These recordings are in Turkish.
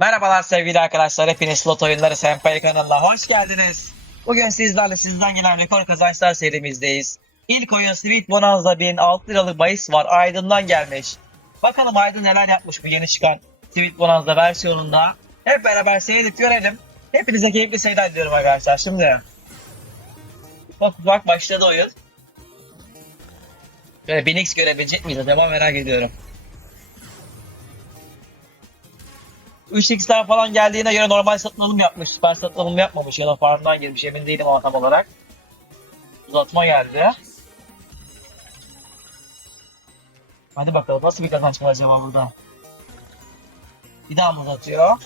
Merhabalar sevgili arkadaşlar. Hepiniz Slot Oyunları Senpai kanalına hoş geldiniz. Bugün sizlerle sizden gelen rekor kazançlar serimizdeyiz. İlk oyun Sweet Bonanza 1000 6 liralık bahis var. Aydın'dan gelmiş. Bakalım Aydın neler yapmış bu yeni çıkan Sweet Bonanza versiyonunda. Hep beraber seyredip görelim. Hepinize keyifli seyirler diliyorum arkadaşlar. Şimdi bak bak başladı oyun. Böyle 1000x görebilecek miyiz acaba merak ediyorum. 3x'ler falan geldiğine göre normal satın alım yapmış. Süper satın alım yapmamış ya da farmdan girmiş emin değilim ama tam olarak. Uzatma geldi. Hadi bakalım nasıl bir kazanç var acaba burada. Bir daha mı uzatıyor?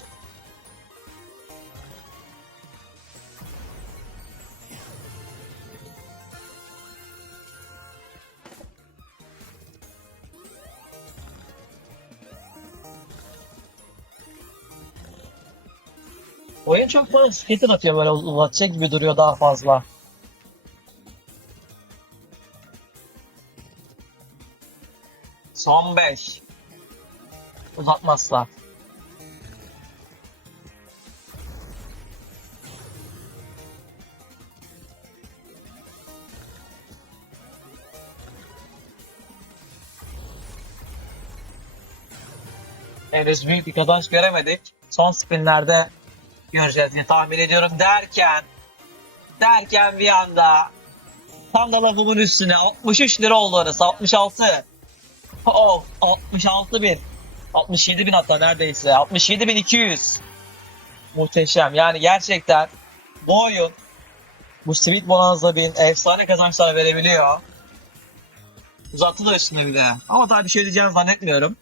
Oyun çok fazla skater atıyor böyle uz- uzatacak gibi duruyor daha fazla. Son 5. Uzatmazlar. Henüz büyük bir kazanç göremedik. Son spinlerde göreceğiz diye tahmin ediyorum derken derken bir anda tam da lafımın üstüne 63 lira oldu arası 66 oh 66 bin. 67 bin hatta neredeyse 67 bin 200 muhteşem. Yani gerçekten bu oyun bu Sweet Bonanza bin efsane kazançlar verebiliyor. Uzattı da üstüne bir de. Ama tabii bir şey diyeceğini zannetmiyorum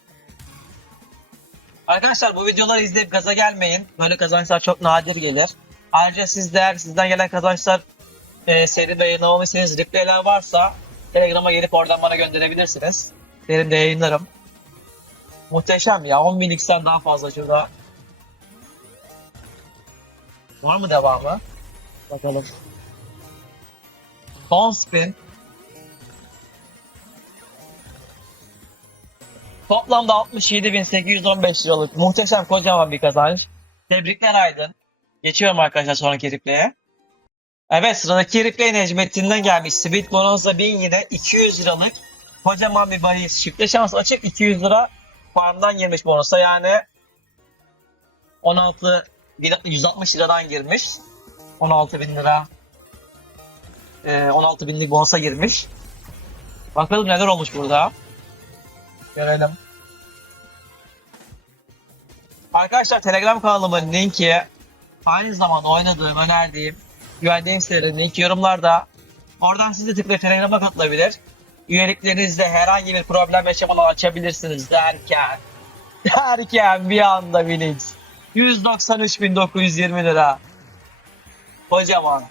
Arkadaşlar bu videoları izleyip gaza gelmeyin. Böyle kazançlar çok nadir gelir. Ayrıca sizler, sizden gelen kazançlar e, yayınlamamı istediğiniz replayler varsa Telegram'a gelip oradan bana gönderebilirsiniz. Benim de yayınlarım. Muhteşem ya. 10 bin X'ten daha fazla şurada. Var mı devamı? Bakalım. Son spin. Toplamda 67.815 liralık muhteşem kocaman bir kazanç. Tebrikler Aydın. Geçiyorum arkadaşlar sonraki replay'e. Evet sıradaki replay Necmettin'den gelmiş. Sweet Bonanza 1000 yine 200 liralık kocaman bir bahis. Şifre şans açık 200 lira farmdan girmiş bonusa yani 16 160 liradan girmiş. 16 bin lira e, 16 binlik bonusa girmiş. Bakalım neler olmuş burada. Görelim. Arkadaşlar Telegram kanalımın linki aynı zamanda oynadığım, önerdiğim, güvendiğim sitelerin linki yorumlarda. Oradan siz de tıklayıp Telegram'a katılabilir. Üyeliklerinizde herhangi bir problem yaşamadan açabilirsiniz derken derken bir anda Winix 193.920 lira. Kocaman.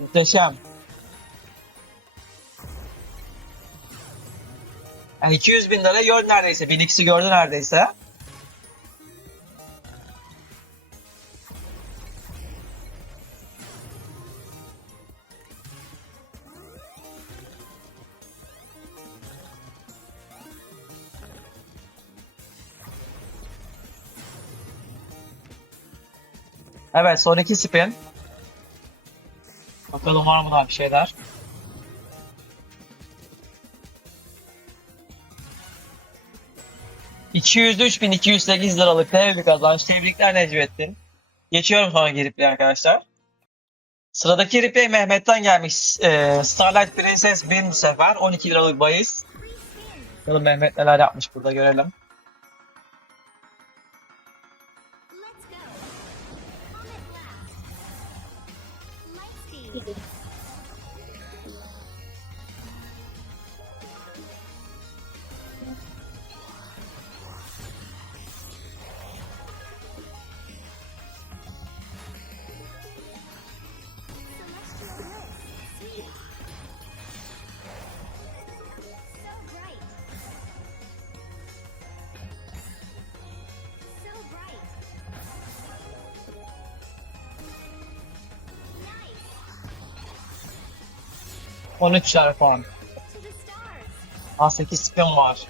Muhteşem. Yani 200 bin lira gör neredeyse. 1000x'i gördü neredeyse. Evet son iki spin. Bakalım var mı daha bir şeyler. ...203.208 liralık dev bir kazanç. Tebrikler Necmettin. Geçiyorum sonraki replay arkadaşlar. Sıradaki replay Mehmet'ten gelmiş. Ee, Starlight Princess 1000 bu sefer. 12 liralık bahis. Bakalım Mehmet neler yapmış burada görelim. 13 çarp 10. A8 spin var.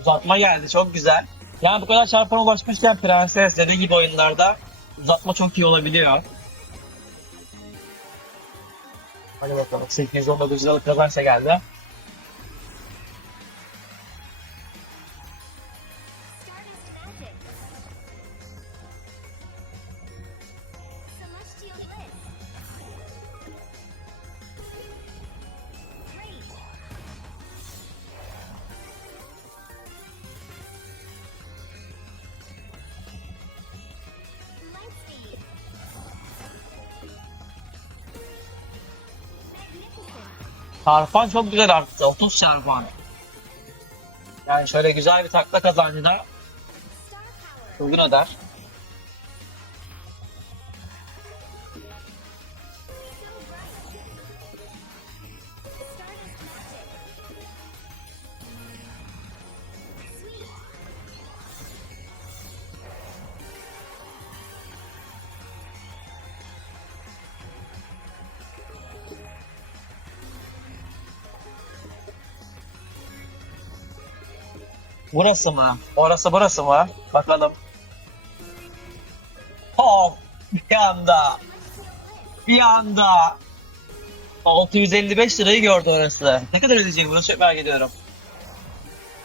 Uzatma geldi çok güzel. Yani bu kadar çarpana ulaşmışken Prenses dediği gibi oyunlarda uzatma çok iyi olabiliyor. Hadi bakalım 819 liralık kazansa geldi. Çarpan çok güzel arttı. 30 çarpan. Yani şöyle güzel bir takla kazancı da Star Power. Burası mı? Orası burası mı? Bakalım. Hop! Bir anda. Bir anda. 655 lirayı gördü orası. Ne kadar ödeyecek bunu çok merak ediyorum.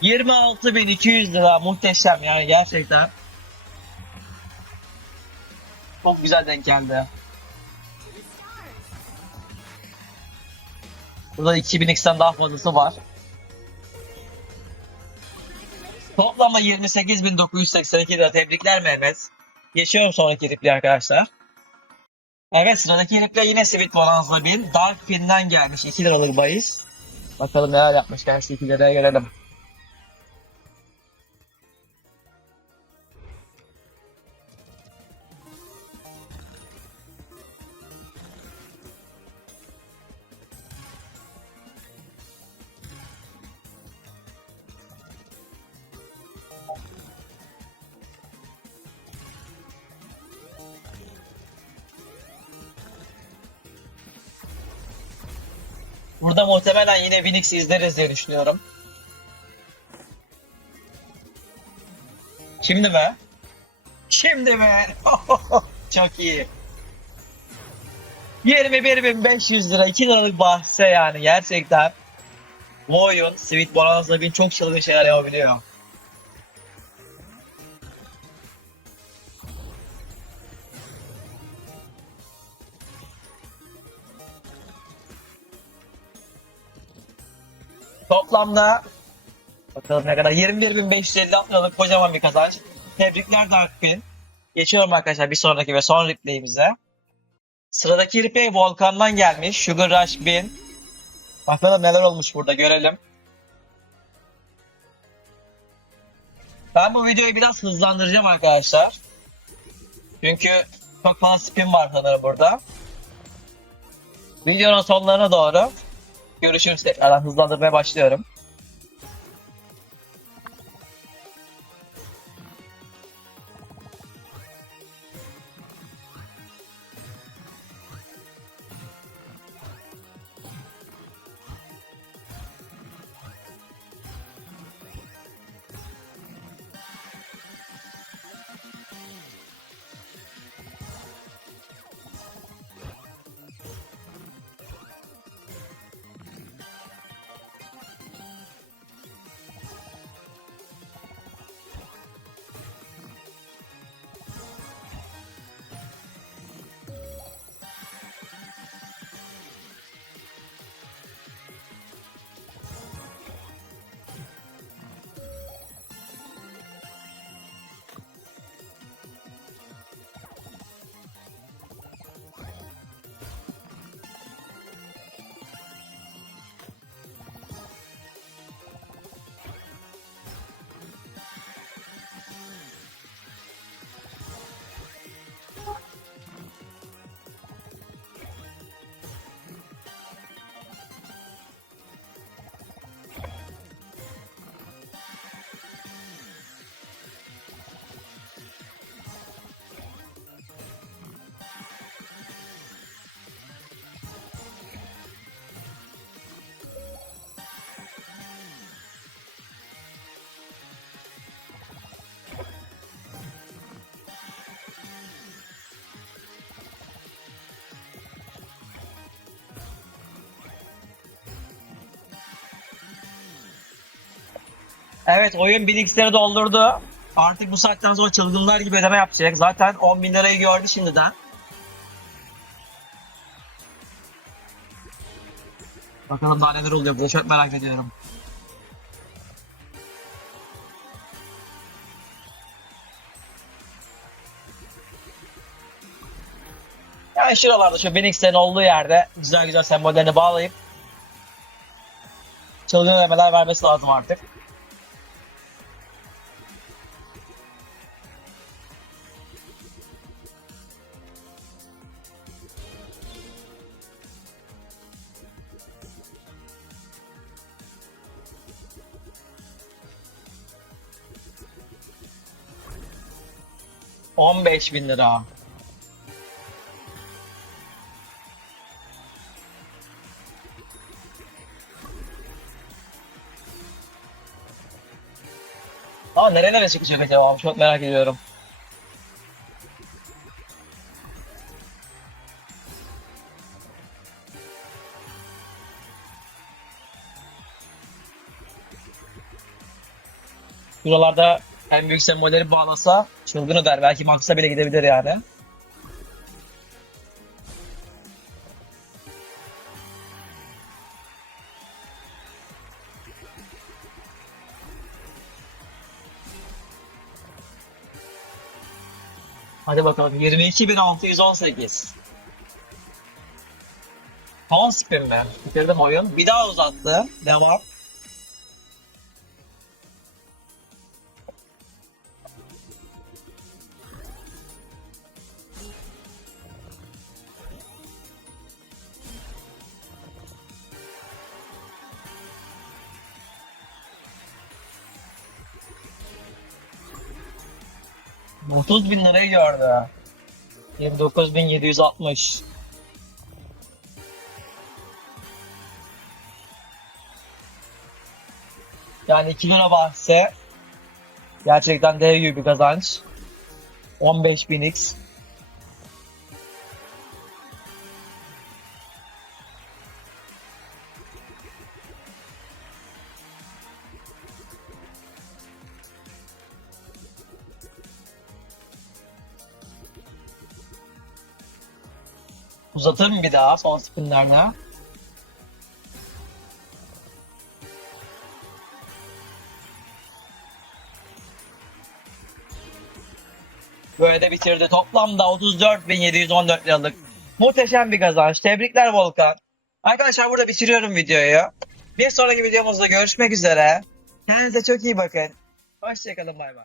26.200 lira muhteşem yani gerçekten. Çok güzel denk geldi. Burada 2000x'ten daha fazlası var. Toplama 28.982 lira. Tebrikler Mehmet. Geçiyorum sonraki repliğe arkadaşlar. Evet sıradaki repliğe yine Sweet Bonanza 1000. Dark Pin'den gelmiş 2 liralık bahis. Bakalım neler yapmış gerçi 2 liraya görelim. Burada muhtemelen yine Winx izleriz diye düşünüyorum. Şimdi mi? Şimdi mi? Çok iyi. 21.500 lira 2 liralık bahse yani gerçekten. Bu oyun Sweet Bonanza 1000 çok çılgın şeyler yapabiliyor. Toplamda bakalım ne kadar 21.550 liralık kocaman bir kazanç. Tebrikler Darkpin. Geçiyorum arkadaşlar bir sonraki ve son replay'imize. Sıradaki replay Volkan'dan gelmiş. Sugar Rush 1000. Bakalım neler olmuş burada görelim. Ben bu videoyu biraz hızlandıracağım arkadaşlar. Çünkü çok fazla spin var sanırım burada. Videonun sonlarına doğru görüşürüz tekrardan hızlandırmaya başlıyorum. Evet oyun 1000x'leri doldurdu. Artık bu saatten sonra çılgınlar gibi ödeme yapacak. Zaten 10 bin lirayı gördü şimdiden. Bakalım daha neler oluyor burada çok merak ediyorum. Yani şuralarda şu 1000x'lerin olduğu yerde güzel güzel sembollerini bağlayıp çılgın ödemeler vermesi lazım artık. On beş bin lira. Aa nerelere çıkacak acaba? Çok merak ediyorum. Buralarda en büyük sembolleri bağlasa çılgın öder. Belki Max'a bile gidebilir yani. Hadi bakalım 22.618. Son spin mi? Bitirdim oyun. Bir daha uzattı. Devam. Otuz bin lirayı gördü. 29.760. Yani 2 lira bahse gerçekten dev gibi bir kazanç. 15.000x. Uzatırım bir daha son spinlerle. Böyle de bitirdi. Toplamda 34.714 liralık muhteşem bir kazanç. Tebrikler Volkan. Arkadaşlar burada bitiriyorum videoyu. Bir sonraki videomuzda görüşmek üzere. Kendinize çok iyi bakın. Hoşçakalın bay bay.